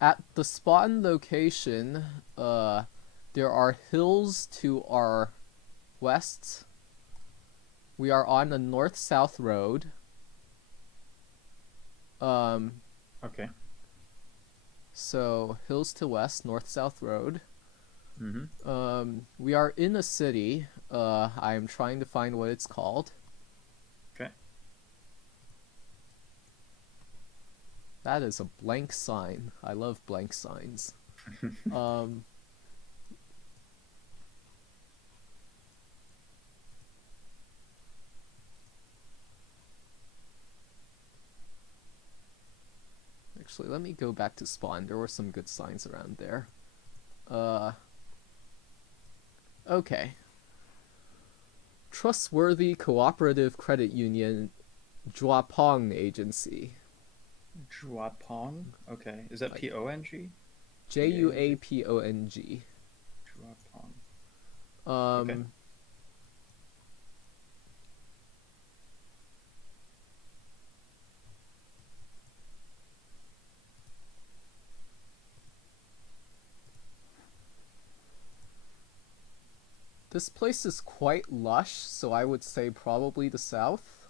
at the spawn location, there are hills to our west. We are on a north-south road. Okay. So hills to west, north-south road. Mm-hmm. We are in a city. I am trying to find what it's called. Okay. That is a blank sign. I love blank signs. Actually, let me go back to spawn. There were some good signs around there. Okay. Trustworthy Cooperative Credit Union Juapong Agency. Juapong? Okay. Is that Like, P-O-N-G? Juapong. Juapong. Um, Okay. This place is quite lush, so I would say probably the south.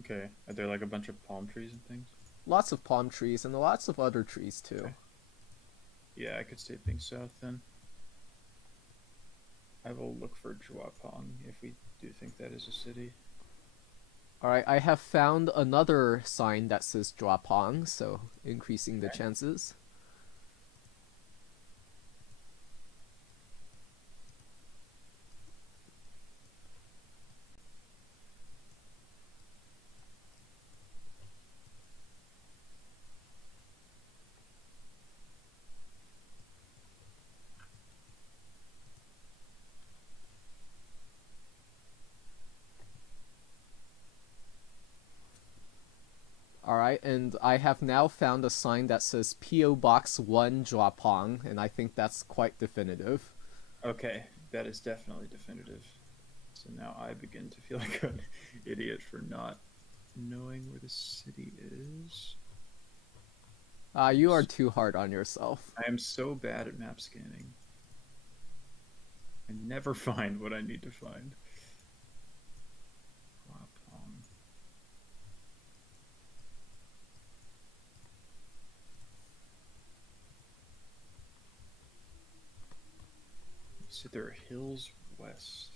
Okay. Are there like a bunch of palm trees and things? Lots of palm trees and lots of other trees too. Okay. Yeah, I could say it being south then. I will look for Juapong if we do think that is a city. Alright, I have found another sign that says Juapong, so increasing the Okay. chances. Alright, and I have now found a sign that says P.O. Box 1 Juapong, and I think that's quite definitive. Okay, that is definitely definitive. So now I begin to feel like an idiot for not knowing where the city is. You are too hard on yourself. I am so bad at map scanning. I never find what I need to find. Juapong. So there are hills west.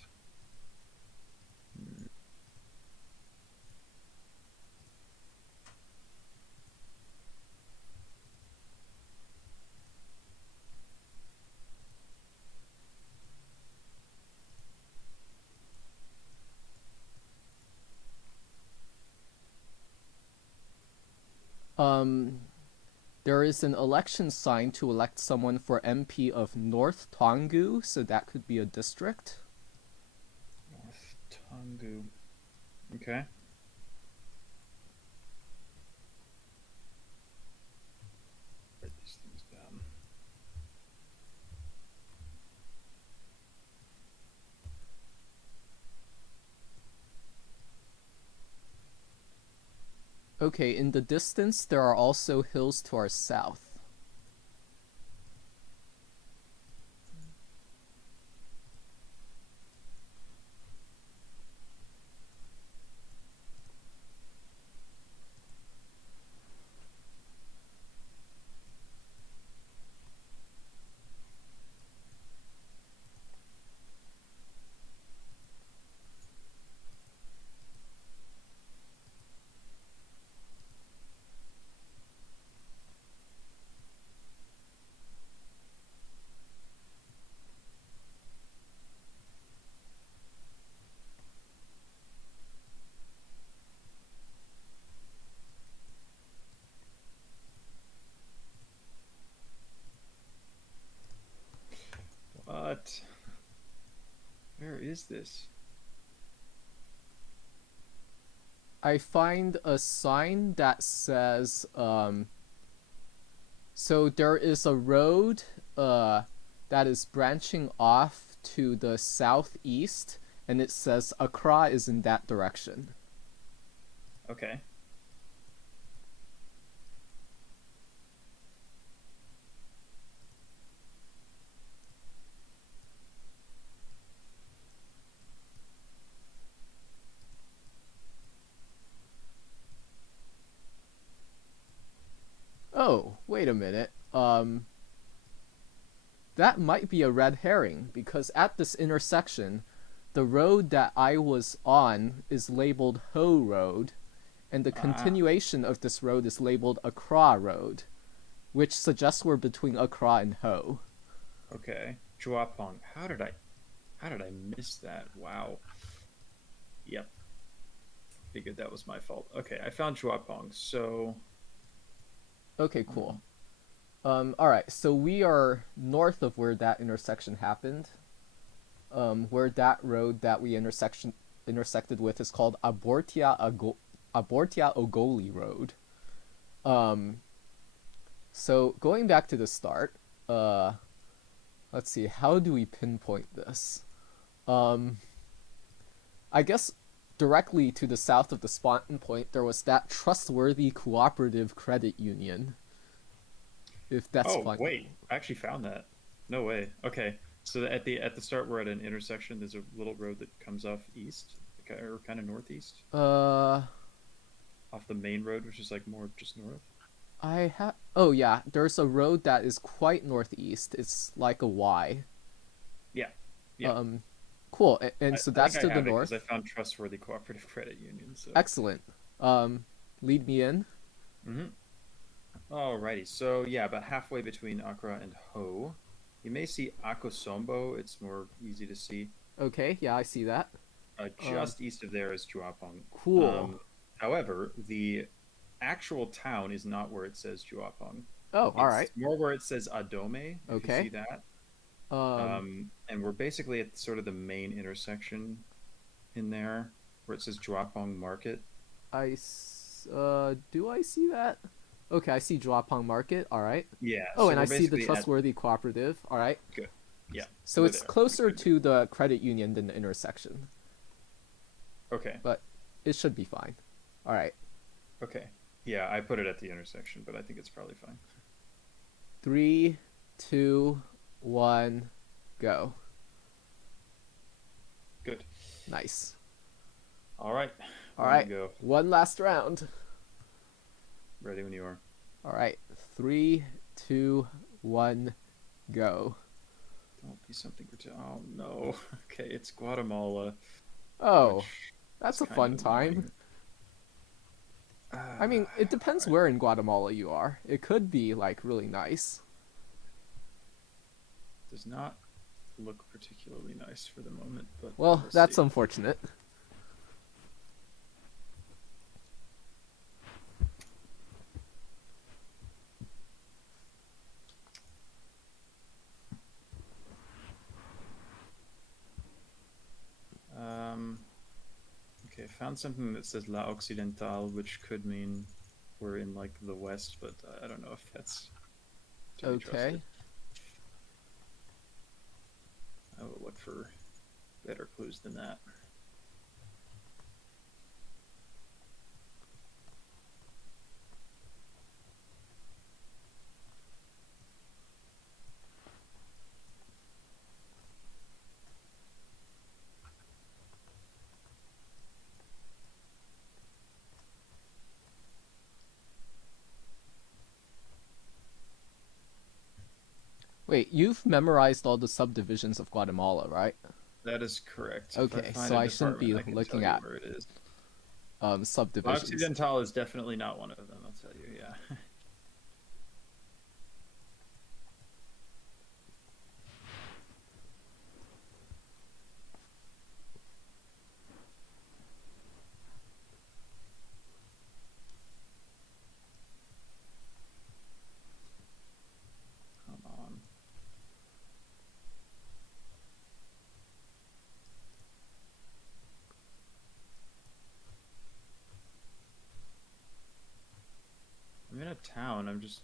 There is an election sign to elect someone for MP of North Tongu, so that could be a district. North Tongu. Okay. Write these things down. Okay, in the distance, there are also hills to our south. What? Where is this? I find a sign that says so there is a road that is branching off to the southeast, and it says Accra is in that direction. Okay. Oh, wait a minute. That might be a red herring because at this intersection, the road that I was on is labeled Ho Road, and the Ah, continuation of this road is labeled Accra Road, which suggests we're between Accra and Ho. okay. Juapong. How did I miss that? Wow. Yep. Figured that was my fault. Okay, I found Juapong. So, Okay, um, cool. All right, so we are north of where that intersection happened. Where that road that we intersected with is called Abortia Ogoli Road. Um, so going back to the start, uh, let's see, how do we pinpoint this? Um, I guess directly to the south of the spawn point, there was that trustworthy cooperative credit union. If that's oh fun. wait, I actually found that. No way. Okay, so at the start we're at an intersection. There's a little road that comes off east, or kind of northeast, Uh, off the main road, which is like more just north. I have. Oh yeah, there's a road that is quite northeast. It's like a Y. Yeah, yeah. Um, cool. And I, so I think that's I to the have it because I north. found trustworthy cooperative credit union. So. Excellent. Lead me in. Mm-hmm. Alrighty. So yeah, about halfway between Accra and Ho, you may see Akosombo. It's more easy to see. Okay, yeah, I see that. Um, Just east of there is Juapong. cool. However, the actual town is not where it says Juapong. Oh, all right. It's more where it says Adome, if you see Okay. that. Um, And we're basically at sort of the main intersection in there where it says Juapong Market. do I see that? Okay, I see Drawpong Market. All right. Yeah, Oh, so and I we're see the basically at trustworthy cooperative. All right. good. Yeah, So we're it's there. closer Good. to the credit union than the intersection, Okay. but it should be fine. All right. Okay. Yeah, I put it at the intersection, but I think it's probably fine. 3, 2, 1, go. Good. Nice. All right. All On you right. go. One last round. Ready when you are. All right. 3, 2, 1, go. Don't be something. Oh no. Okay, it's Guatemala, Oh, which is that's a kind fun of time. annoying. I mean, it depends All right. where in Guatemala you are. It could be like really nice. Does not look particularly nice for the moment, but Well, we'll that's see. unfortunate. Um, okay, I found something that says La Occidental, which could mean we're in like the west, but I don't know if that's to be trusted. Okay. I will look for better clues than that. Wait, you've memorized all the subdivisions of Guatemala, right? That is correct. If I Okay, find so a I shouldn't department, be I can tell looking you at where it is. subdivisions. Occidental is definitely not one of them, I'll tell you, yeah. Come on. town. I'm just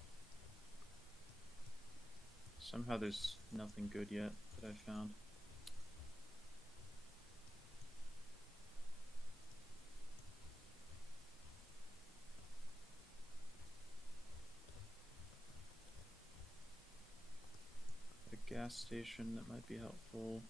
somehow there's nothing good yet that I found. A gas station that might be helpful.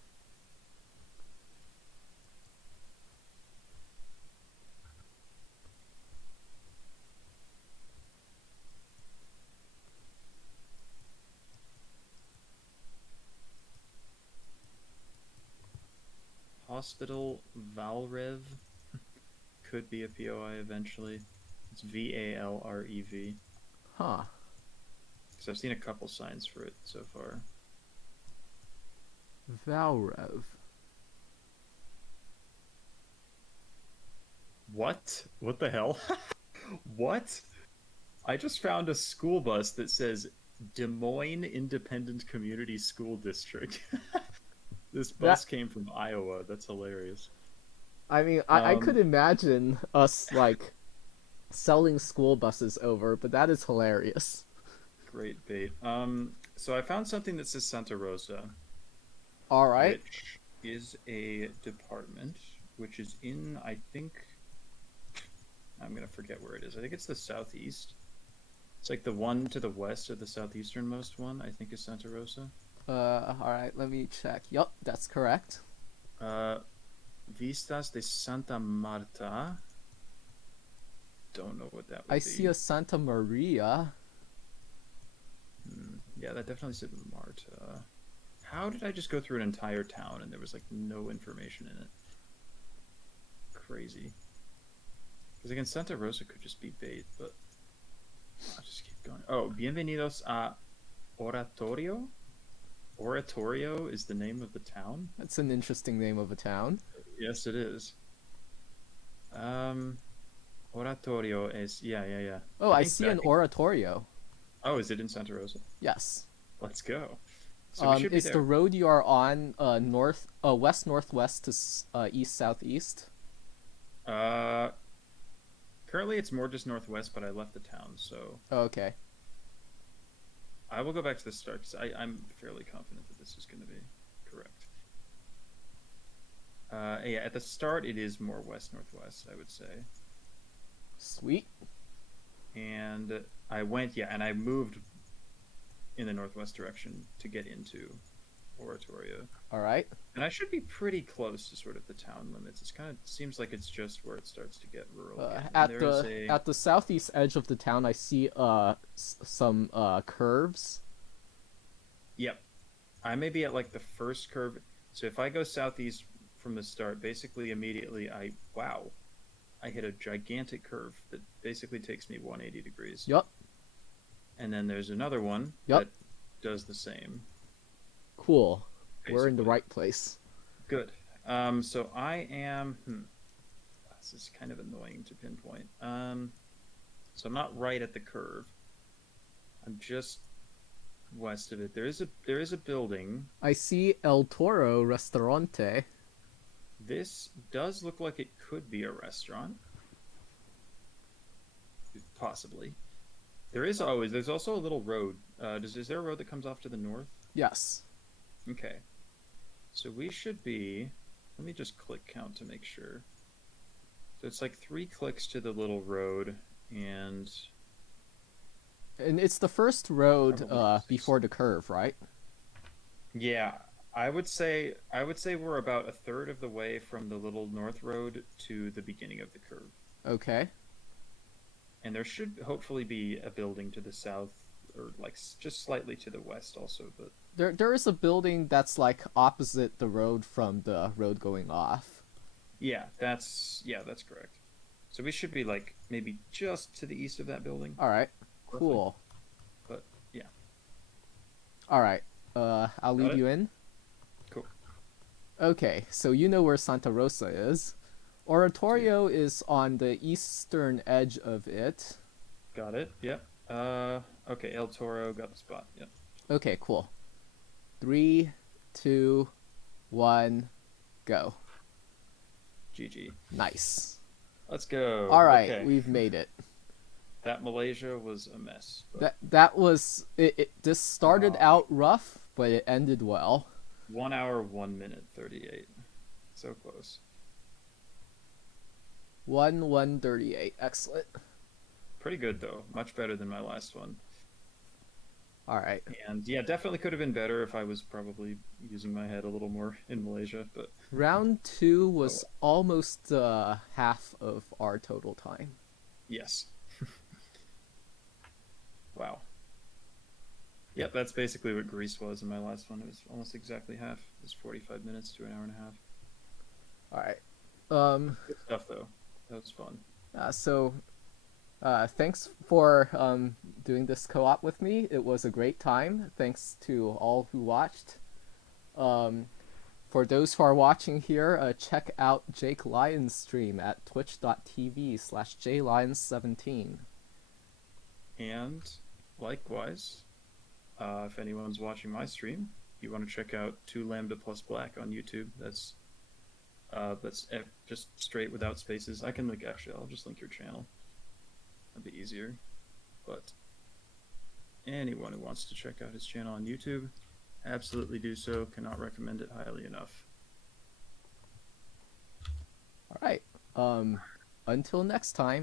Hospital Valrev could be a POI eventually. It's Valrev. Huh. Because I've seen a couple signs for it so far. Valrev. What? What the hell? What? I just found a school bus that says Des Moines Independent Community School District. This bus came from Iowa. That's hilarious. I mean, I could imagine us, like, selling school buses over, but that is hilarious. Great bait. So I found something that says Santa Rosa. Alright. Which is a department, which is in, I think, I'm going to forget where it is. I think it's the southeast. It's like the one to the west of the southeasternmost one, I think is Santa Rosa. Alright, let me check. Yup, that's correct. Vistas de Santa Marta. Don't know what that would be. I see a Santa Maria. Yeah, that definitely said Marta. How did I just go through an entire town and there was like no information in it? Crazy. Because again, Santa Rosa could just be bait, but I'll just keep going. Oh, bienvenidos a Oratorio? Oratorio is the name of the town? That's an interesting name of a town. Yes, it is. Oratorio is... Yeah. Oh, I see an oratorio. Oh, is it in Santa Rosa? Yes. Let's go. So we should be is there. the road you are on west northwest to east southeast? Currently it's more just northwest, but I left the town, so... Oh, okay. I will go back to the start, because I'm fairly confident that this is going to be correct. Yeah, at the start it is more west-northwest, I would say. Sweet. And I went, and I moved in the northwest direction to get into Oratorio. Alright. And I should be pretty close to sort of the town limits. It's kind of seems like it's just where it starts to get rural. At the southeast edge of the town, I see some curves. Yep, I may be at like the first curve. So if I go southeast from the start, basically immediately I hit a gigantic curve that basically takes me 180 degrees. Yup. And then there's another one Yup. that does the same. Cool. Basically. We're in the right place. Good. So I am... This is kind of annoying to pinpoint. So I'm not right at the curve. I'm just west of it. There is a building. I see El Toro Restaurante. This does look like it could be a restaurant. Possibly. There's also a little road. Is there a road that comes off to the north? Yes. Okay. So we should be... Let me just click count to make sure. So it's like 3 clicks to the little road, and it's the first road before the curve, right? Yeah, I would say we're about a third of the way from the little north road to the beginning of the curve. Okay. And there should hopefully be a building to the south, or like just slightly to the west also, but there is a building that's like opposite the road from the road going off. Yeah, that's correct. So we should be like maybe just to the east of that building. All right. Cool. But yeah. All right. I'll lead you in. Cool. Okay, so you know where Santa Rosa is. Oratorio is on the eastern edge of it. Got it. Yep. Okay, El Toro got the spot. Yep. Okay, cool. 3, 2, 1, go. GG. Nice. Let's go. All right, okay. we've made it. That Malaysia was a mess. But That was it. This started uh, out rough, but it ended well. 1 hour, 1 minute, 38. So close. 1:1:38. Excellent. Pretty good though. Much better than my last one. All right. And yeah, definitely could have been better if I was probably using my head a little more in Malaysia. But Round two oh was well. almost half of our total time. Yes. Wow. Yep, that's basically what Greece was in my last one. It was almost exactly half. It was 45 minutes to an hour and a half. All right. Um. Good stuff though. That was fun. So thanks for doing this co-op with me. It was a great time. Thanks to all who watched. Um, for those who are watching here, check out Jake Lyons' stream at twitch.tv/JLyons17. And likewise, if anyone's watching my stream, you want to check out 2 Lambda plus Black on YouTube. That's just straight without spaces. I can link, actually, I'll just link your channel. That'd be easier. But anyone who wants to check out his channel on YouTube, absolutely do so. Cannot recommend it highly enough. All right. Until next time.